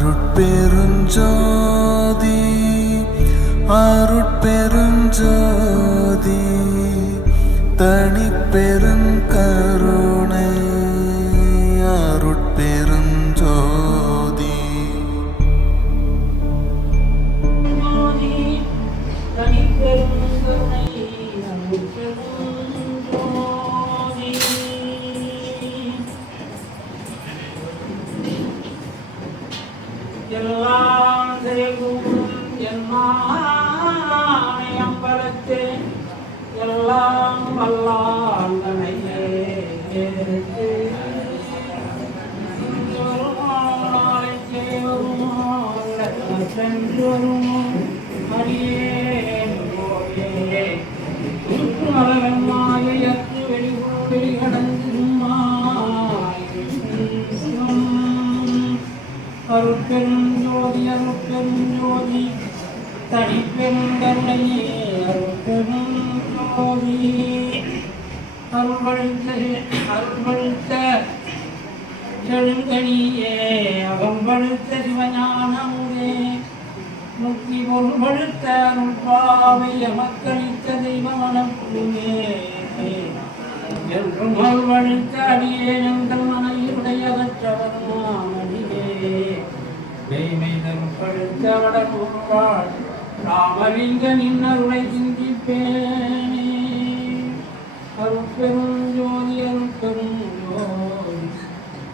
அருட்பெருஞ்சோதி அருட்பெருஞ்சோதி தனிப்பெருங்கருணை அருட்பெருஞ்சோதி எல்லாம் செய்கும் எம்பலத்தே எல்லாம் வல்லாண்டனையே மலவெம்மாயத்து வெளிகடந்து அருட்பெருஞ்சோதி அருட்பெருஞ்சோதி தனிப்பெருங்கருணையே அருட்பெருஞ்சோதி அருள்படுத்த செழுங்கனியே அகம்படுத்த சிவஞானமுதே முக்தி பொருள்படுத்த அருள்பாவை எமக்களித்த தெய்வமனப்புமே என்றும் அருள்படுத்த அடியே எங்கள் மனையுடையகற்றவருமானடியே மெய்மைதற்படுத்த வடகூர்வாள் ராமலிங்க நின்னருளை சிந்திப்பேனே அருட்பெருஞ்சோதி அருட்பெருஞ்சோதி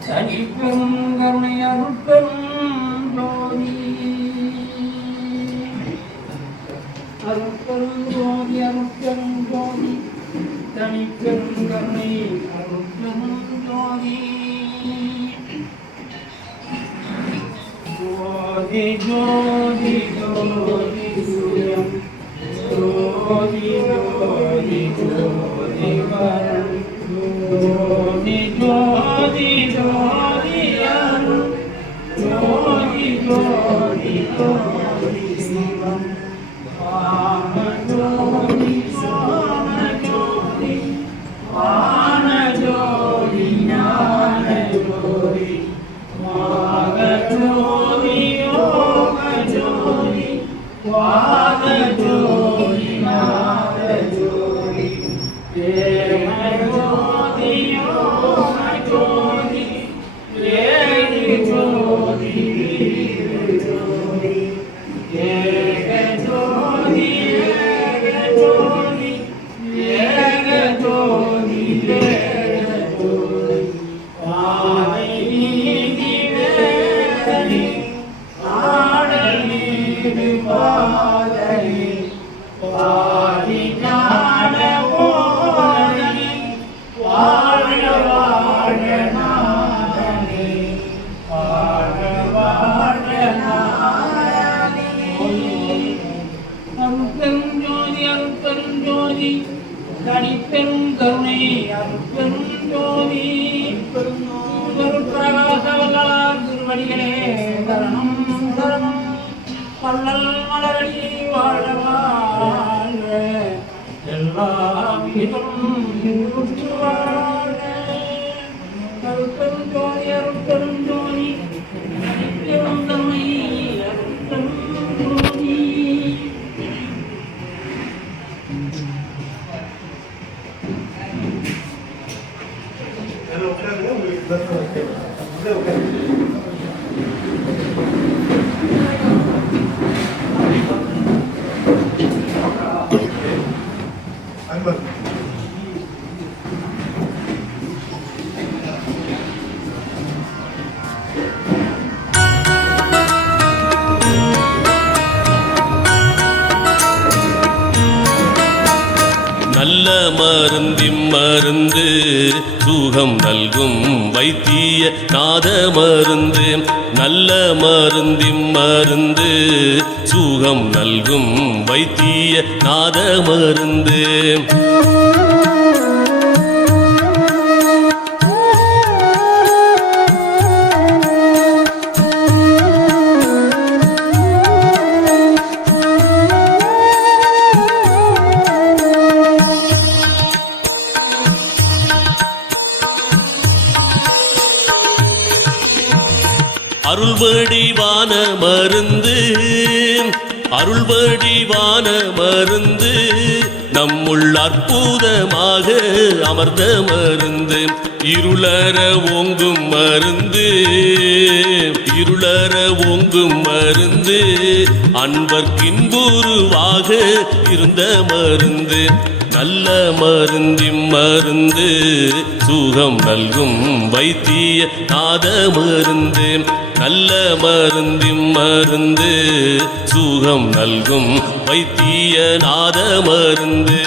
தனிப்பெரும் கருணை அருட்பெருஞ்சோதி அருட்பெருஞ்சோதி அருட்பெருஞ்சோதி தனிப்பெரும் கருணை அருட்பெருஞ்சோதி ஜோதி ஜோதி ஜோதி சூயம் ஜோதி ஜோதி ஜோதி வரம் ஜோதி ஜோதி ஜோதி அருள் ஜோதி ஜோதி ஜோதி சிவம் வாம ஜோதி சோம ஜோதி வான ஜோதி ஞான ஜோதி மாக ஜோதி யோக ஜோதி வாத ஜோதி நாத ஜோதி ஏக ஜோதி யோக ஜோதி ஏக ஜோதி வீர ஜோதி ஏக ஜோதி ஏக ஜோதி ஏக ஜோதி ஏக ஜோதி பாதை நீதி வேதனை ஆடல் நீடு பாதனை பாதி ஞான போதனை வாழ வாழ நாதனை வாழ வாழ நாதனை அருட்பெருஞ்சோதி அருட்பெருஞ்சோதி தனிப்பெரும் கருணை அருட்பெருஞ்சோதி பிரகாசவல்லார் திருவடிகளே தரணம் தரணம் பல்லல் மலரடி வாழ வாழ எல்லா விதமும் வாழ அருட்பெருஞ்சோதி அருட்பெருஞ்சோதி தனிப்பெரும் கருணை அருட்பெருஞ்சோதி நல்ல மருந்து சுகம் நல்கும் வைத்திய நாத மருந்து நல்ல மருந்து சுகம் நல்கும் வைத்திய நாத மருந்து அருள்வடிவான மருந்து அருள்வடிவான மருந்து நம்முள் அற்புதமாக அமர்ந்த மருந்து இருளற ஓங்கும் மருந்து இருளற ஓங்கும் மருந்து அன்பர்க்கின்புருவாக இருந்த மருந்து நல்ல மருந்திம் மருந்து சுகம் நல்கும் வைத்திய நாத மருந்து நல்ல மருந்திம் மருந்து சுகம் நல்கும் வைத்திய நாத மருந்து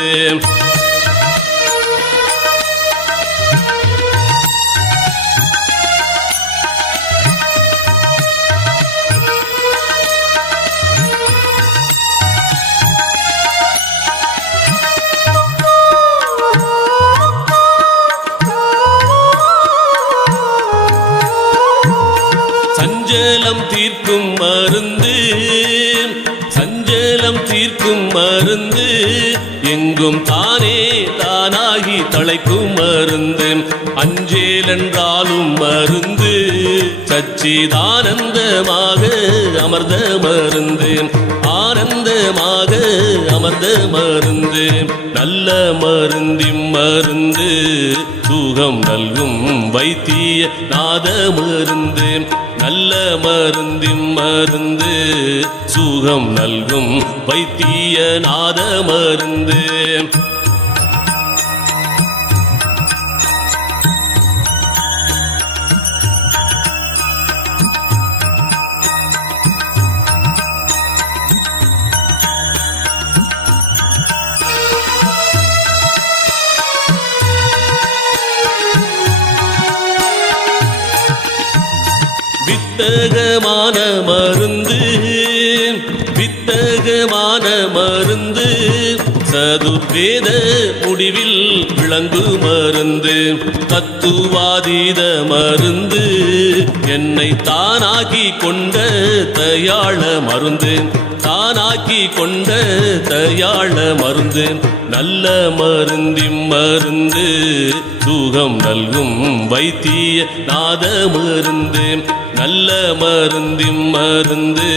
சஞ்சலம் தீர்க்கும் மருந்து சஞ்சலம் தீர்க்கும் மருந்து எங்கும் தானே தானாகி தழைக்கும் மருந்து அஞ்சேலென்றாலும் மருந்து சச்சிதானந்தமாக அமர்ந்த மருந்து ஆனந்தமாக அமர்ந்த மருந்து நல்ல மருந்திம் மருந்து சுகம் நல்கும் வைத்திய நாத மருந்து நல்ல மருந்திம் மருந்து சுகம் நல்கும் வைத்திய நாத மருந்து வித்தகமான மருந்து வித்தகமான மருந்து சதுர்வேத முடிவில் விளங்கு மருந்து தத்துவாதீத மருந்து என்னை தானாக்கி கொண்ட தயாள மருந்து தானாக்கி கொண்ட தயாள மருந்து நல்ல மருந்திம் மருந்து சுகம் நல்கும் வைத்திய நாத மருந்து நல்ல மருந்திம் மருந்து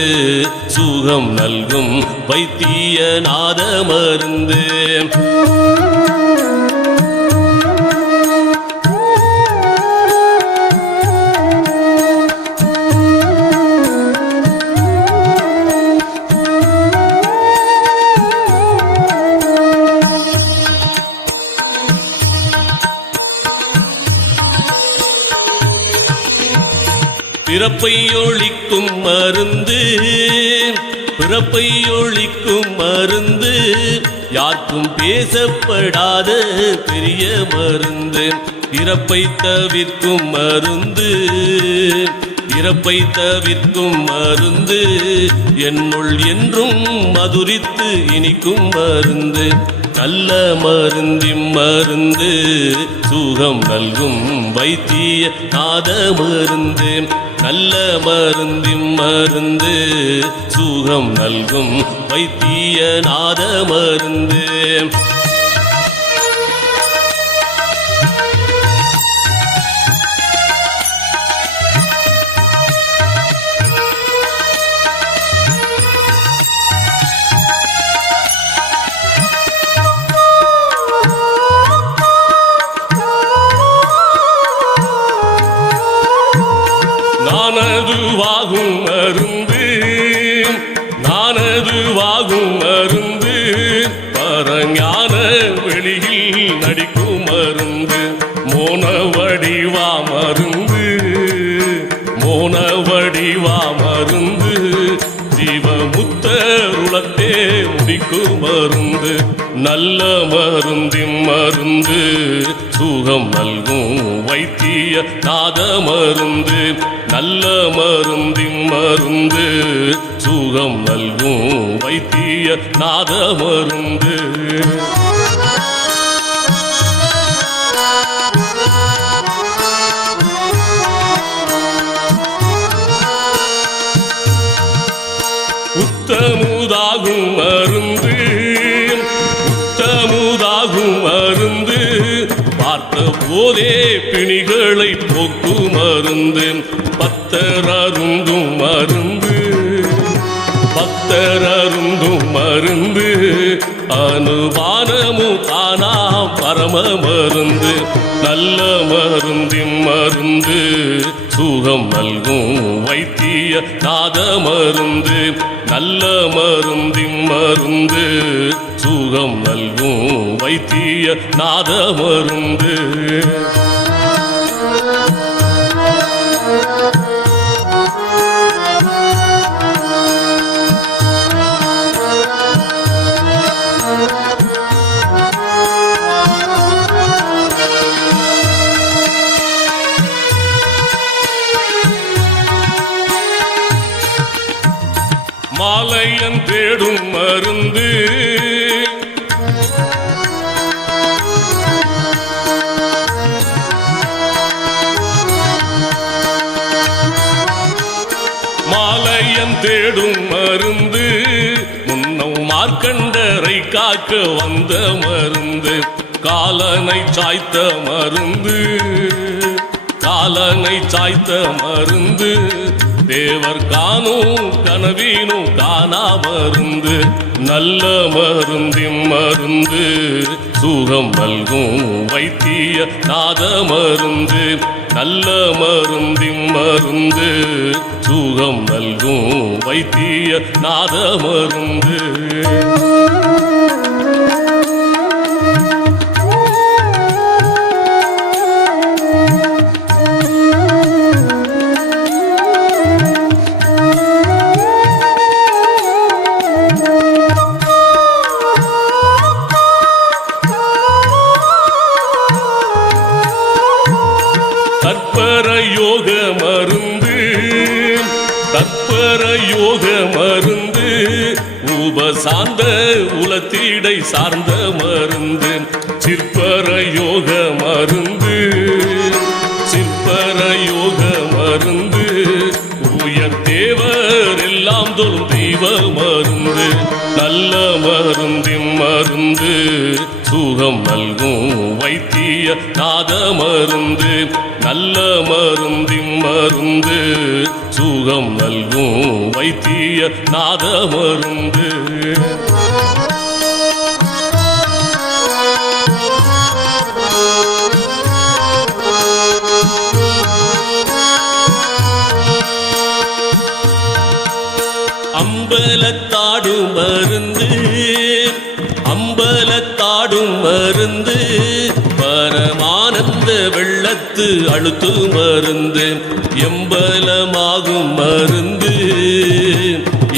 சுகம் நல்கும் வைத்திய நாத மருந்து பிறப்பை ஒழிக்கும் மருந்து பிறப்பை ஒழிக்கும் மருந்து யாருக்கும் பேசப்படாத பெரிய மருந்து இறப்பை தவிர்க்கும் மருந்து இறப்பை தவிர்க்கும் மருந்து என்னுள் என்றும் மதுரித்து இனிக்கும் மருந்து நல்ல மருந்திம் மருந்து சுகம் நல்கும் வைத்திய நாத மருந்து நல்ல மருந்திம் மருந்து சுகம் நல்கும் வைத்திய நாத மருந்து நானதுவாகும் மருந்து நானதுவாகும் மருந்து பரஞான வெளியில் நடிக்கும் மருந்து மோன வடிவா மருந்து மோன வடிவா மருந்து ஜீவமுத்தருளத்தே முடிக்கும் மருந்து நல்ல மருந்தின் மருந்து சுகம் நல்கும் வைத்திய நாத மருந்து நல்ல மருந்தின் மருந்து சுகம் நல்கும் வைத்திய நாத மருந்து உத்தமுதாகும் மருந்து உத்தமுதாகும் மருந்து பார்த்த போதே பிணிகளை போக்கு மருந்து பத்தர் அருந்தும் மருந்து பக்தர் அருந்தும் மருந்து அனுபானமும் தானா பரம மருந்து நல்ல மருந்தின் மருந்து சுகம் நல்கும் வைத்திய நாத மருந்து நல்ல மருந்தின் மருந்து சுகம் நல்கும் வைத்திய நாத மருந்து மாலையன் தேடும் மருந்து மாலையன் தேடும் மருந்து முன்னம் மார்க்கண்டரை காக்க வந்த மருந்து காலனை சாய்த்த மருந்து காலனை சாய்த்த மருந்து தேவர் காணும் கனவீனும் காணா மருந்து நல்ல மருந்தின் மருந்து சுகம் நல்கும் வைத்திய நாத மருந்து நல்ல மருந்தின் மருந்து சுகம் நல்கும் வைத்திய நாத மருந்து தற்பர யோக மருந்து தற்பர யோக மருந்து உபசார்ந்த உலத்தீடை சார்ந்த மருந்து சிற்பர யோக மருந்து சிற்பர யோக மருந்து உயர் தேவர் எல்லாம் தொழும் தெய்வ மருந்து நல்ல மருந்தின் மருந்து சுகம் நல்கும் வைத்திய நாத மருந்து நல்ல மருந்தின் மருந்து சுகம் நல்கும் வைத்திய நாத மருந்து அம்பலத்தாடும் மருந்து அம்பலத்தாடும் மருந்து பரமானந்த வெள்ளத்து அழுத்து மருந்து எம்பலமாகும் மருந்து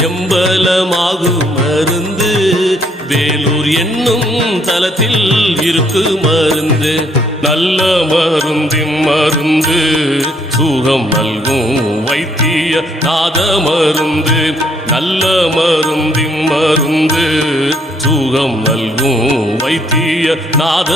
எம்பலமாகும் மருந்து வேலூர் என்னும் தலத்தில் இருக்கு மருந்து நல்ல மருந்தின் மருந்து சுகம் நல்கும் வைத்திய நாத மருந்து நல்ல மருந்தின் மருந்து சுகம் நல்கும் வைத்திய நாத